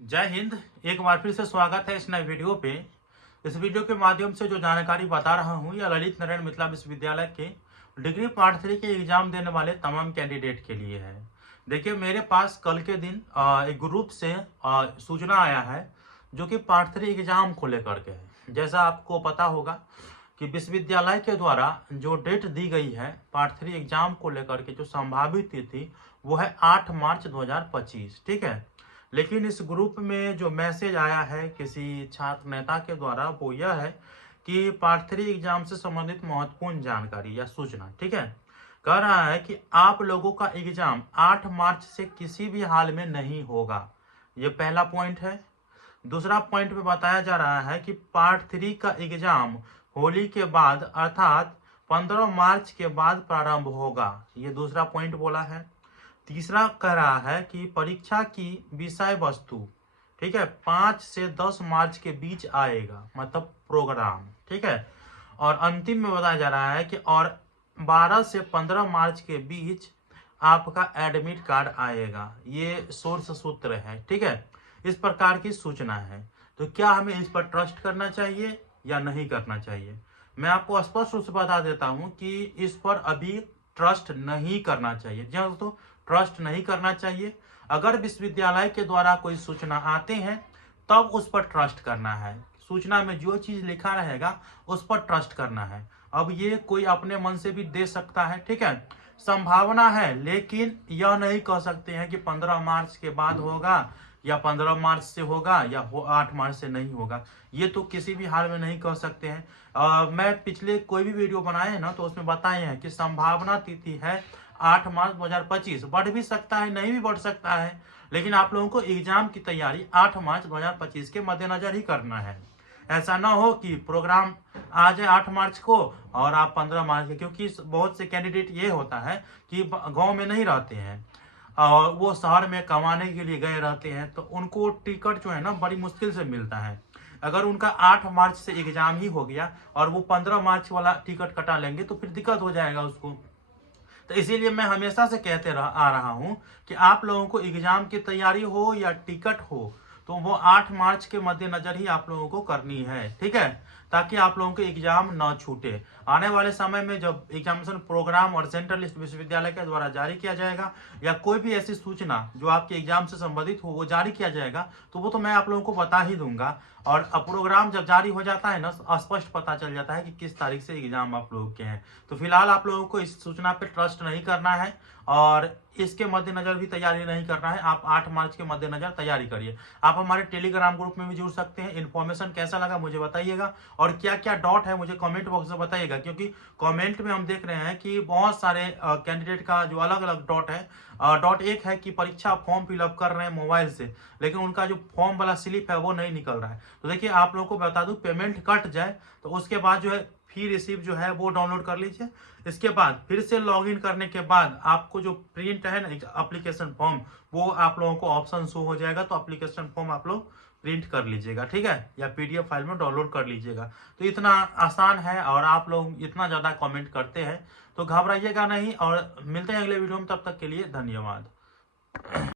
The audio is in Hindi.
जय हिंद। एक बार फिर से स्वागत है इस नए वीडियो पे। इस वीडियो के माध्यम से जो जानकारी बता रहा हूँ यह ललित नारायण मिथिला विश्वविद्यालय के डिग्री पार्ट 3 के एग्जाम देने वाले तमाम कैंडिडेट के लिए है। देखिए, मेरे पास कल के दिन एक ग्रुप से सूचना आया है जो कि पार्ट 3 एग्जाम को लेकर के है। जैसा आपको पता होगा कि विश्वविद्यालय के द्वारा जो डेट दी गई है पार्ट 3 एग्जाम को लेकर के, जो संभावित तिथि वो है 8 मार्च 2025। ठीक है, लेकिन इस ग्रुप में जो मैसेज आया है किसी छात्र नेता के द्वारा वो यह है कि पार्ट 3 एग्जाम से संबंधित महत्वपूर्ण जानकारी या सूचना। ठीक है, कह रहा है कि आप लोगों का एग्जाम 8 मार्च से किसी भी हाल में नहीं होगा। ये पहला पॉइंट है। दूसरा पॉइंट में बताया जा रहा है कि पार्ट 3 का एग्जाम होली के बाद अर्थात 15 मार्च के बाद प्रारंभ होगा। ये दूसरा पॉइंट बोला है। तीसरा कह रहा है कि परीक्षा की विषय वस्तु, ठीक है, 5 से 10 मार्च के बीच आएगा, मतलब प्रोग्राम। ठीक है, और अंतिम में बताया जा रहा है कि और 12 से 15 मार्च के बीच आपका एडमिट कार्ड आएगा। ये सोर्स सूत्र है। ठीक है, इस प्रकार की सूचना है। तो क्या हमें इस पर ट्रस्ट करना चाहिए या नहीं करना चाहिए? मैं आपको स्पष्ट रूप से बता देता हूं कि इस पर अभी ट्रस्ट नहीं करना चाहिए। जी हाँ दोस्तों, ट्रस्ट नहीं करना चाहिए। अगर विश्वविद्यालय के द्वारा कोई सूचना आते हैं तब उस पर ट्रस्ट करना है। सूचना में जो चीज लिखा रहेगा उस पर ट्रस्ट करना है। अब ये कोई अपने मन से भी दे सकता है। ठीक है, संभावना है, लेकिन यह नहीं कह सकते हैं कि 15 मार्च के बाद होगा या 15 मार्च से होगा या 8 मार्च से नहीं होगा। ये तो किसी भी हाल में नहीं कह सकते हैं। मैं पिछले कोई भी वीडियो बनाए हैं ना तो उसमें बताए हैं कि संभावना तिथि है 8 मार्च 2025। बढ़ भी सकता है, नहीं भी बढ़ सकता है, लेकिन आप लोगों को एग्जाम की तैयारी 8 मार्च 2025 के मद्देनजर ही करना है। ऐसा ना हो कि प्रोग्राम आ जाए 8 मार्च को और आप 15 मार्च के, क्योंकि बहुत से कैंडिडेट ये होता है कि गांव में नहीं रहते हैं और वो शहर में कमाने के लिए गए रहते हैं, तो उनको टिकट जो है ना बड़ी मुश्किल से मिलता है। अगर उनका 8 मार्च से एग्जाम ही हो गया और वो 15 मार्च वाला टिकट कटा लेंगे तो फिर दिक्कत हो जाएगा उसको। तो इसीलिए मैं हमेशा से आ रहा हूं कि आप लोगों को एग्जाम की तैयारी हो या टिकट हो तो वो 8 मार्च के मद्देनजर ही आप लोगों को करनी है। ठीक है, ताकि आप लोगों के एग्जाम ना छूटे। आने वाले समय में जब एग्जामिनेशन प्रोग्राम और सेंट्रल लिस्ट विश्वविद्यालय के द्वारा जारी किया जाएगा या कोई भी ऐसी सूचना जो आपके एग्जाम से संबंधित हो वो जारी किया जाएगा तो वो तो मैं आप लोगों को बता ही दूंगा। और प्रोग्राम जब जारी हो जाता है ना, स्पष्ट पता चल जाता है कि किस तारीख से एग्जाम आप लोगों के हैं। तो फिलहाल आप लोगों को इस सूचना पे ट्रस्ट नहीं करना है और इसके मद्देनजर भी तैयारी नहीं करना है। आप 8 मार्च के मद्देनजर तैयारी करिए। आप हमारे टेलीग्राम ग्रुप में भी जुड़ सकते हैं। इन्फॉर्मेशन कैसा लगा मुझे बताइएगा और क्या क्या डॉट है मुझे कमेंट बॉक्स में बताइएगा, क्योंकि कमेंट में हम देख रहे हैं कि बहुत सारे कैंडिडेट का जो अलग अलग डॉट है। डॉट एक है कि परीक्षा फॉर्म फिलअप कर रहे हैं मोबाइल से, लेकिन उनका जो फॉर्म वाला स्लिप है वो नहीं निकल रहा है। तो देखिए, आप लोगों को बता दूं, पेमेंट कट जाए तो उसके बाद जो है फी रिसीव जो है वो डाउनलोड कर लीजिए। इसके बाद फिर से लॉगिन करने के बाद आपको जो प्रिंट है ना एप्लीकेशन फॉर्म, वो आप लोगों को ऑप्शन शो हो जाएगा। तो एप्लीकेशन फॉर्म आप लोग प्रिंट कर लीजिएगा, ठीक है, या पीडीएफ फाइल में डाउनलोड कर लीजिएगा। तो इतना आसान है और आप लोग इतना ज्यादा कमेंट करते हैं तो घबराइएगा नहीं। और मिलते हैं अगले वीडियो में, तब तक के लिए धन्यवाद।